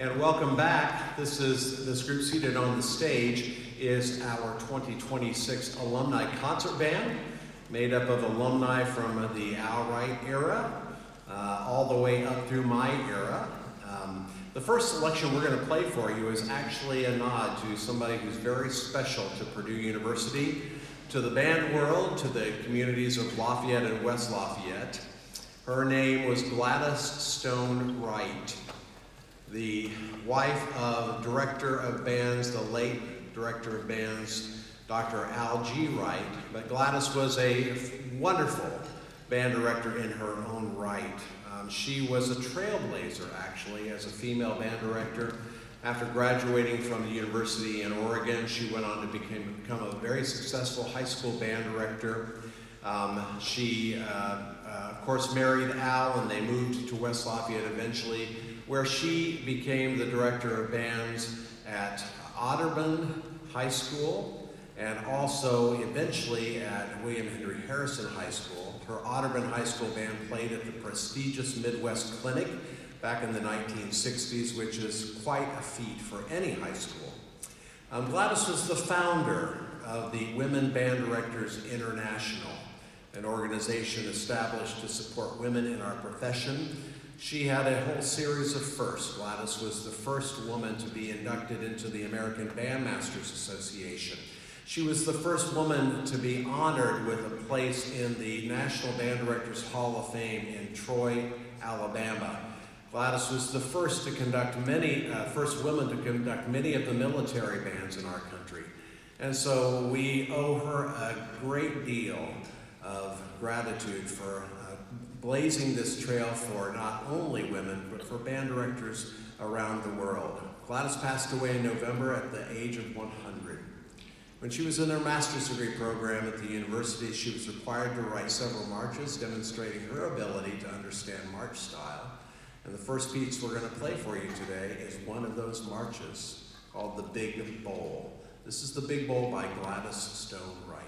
And welcome back. This group seated on the stage is our 2026 Alumni Concert Band, made up of alumni from the Wright era, all the way up through my era. The first selection we're going to play for you is actually a nod to somebody who's very special to Purdue University, to the band world, to the communities of Lafayette and West Lafayette. Her name was Gladys Stone Wright, the wife of director of bands, the late director of bands, Dr. Al G. Wright. But Gladys was a wonderful band director in her own right. She was a trailblazer, actually, as a female band director. After graduating from the University in Oregon, she went on to become a very successful high school band director. She, of course, married Al, and they moved to West Lafayette eventually, where she became the director of bands at Audubon High School, and also eventually at William Henry Harrison High School. Her Audubon High School band played at the prestigious Midwest Clinic back in the 1960s, which is quite a feat for any high school. Gladys was the founder of the Women Band Directors International, an organization established to support women in our profession. She had a whole series of firsts. Gladys was the first woman to be inducted into the American Bandmasters Association. She was the first woman to be honored with a place in the National Band Directors Hall of Fame in Troy, Alabama. Gladys was the first woman to conduct many of the military bands in our country. And so we owe her a great deal of gratitude for blazing this trail for not only women, but for band directors around the world. Gladys passed away in November at the age of 100. When she was in her master's degree program at the university, she was required to write several marches demonstrating her ability to understand march style. And the first piece we're going to play for you today is one of those marches called the Big Bowl. This is the Big Bowl by Gladys Stone Wright.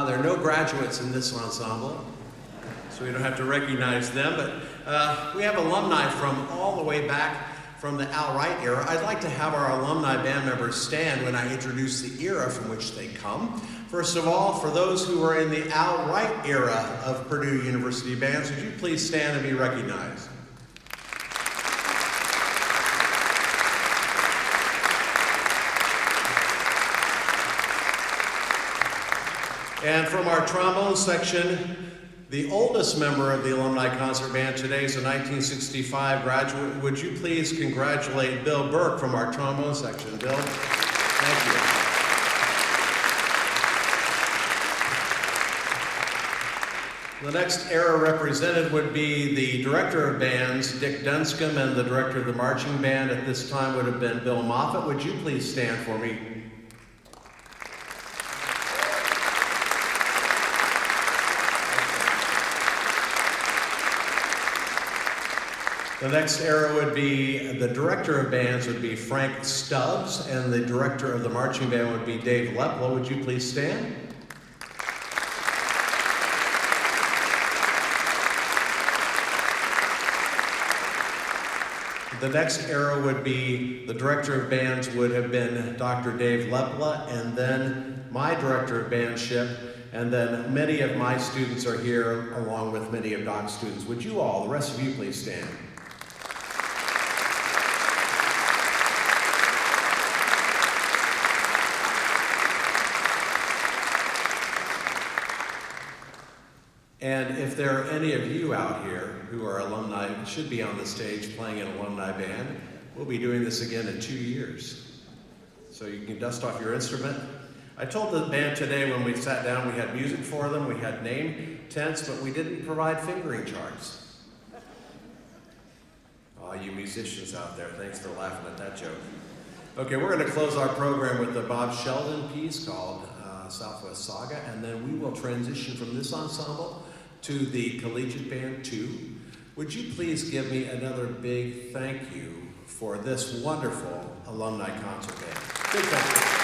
There are no graduates in this ensemble, so we don't have to recognize them, but we have alumni from all the way back from the Wright era. I'd like to have our alumni band members stand when I introduce the era from which they come. First of all, for those who are in the Wright era of Purdue University bands, would you please stand and be recognized? And from our trombone section, the oldest member of the Alumni Concert Band today is a 1965 graduate. Would you please congratulate Bill Burke from our trombone section? Bill, thank you. The next era represented would be the director of bands, Dick Dunscombe, and the director of the marching band at this time would have been Bill Moffett. Would you please stand for me? The next era would be, the director of bands would be Frank Stubbs, and the director of the marching band would be Dave Leppla. Would you please stand? The next era would be, the director of bands would have been Dr. Dave Leppla, and then my director of bandship, and then many of my students are here, along with many of Doc's students. Would you all, the rest of you, please stand? And if there are any of you out here who are alumni, should be on the stage playing an alumni band, we'll be doing this again in 2 years. So you can dust off your instrument. I told the band today when we sat down, we had music for them, we had name tents, but we didn't provide fingering charts. Oh, you musicians out there, thanks for laughing at that joke. Okay, we're gonna close our program with the Bob Sheldon piece called Southwest Saga, and then we will transition from this ensemble to the Collegiate Band 2. Would you please give me another big thank you for this wonderful alumni concert band? Big thank you.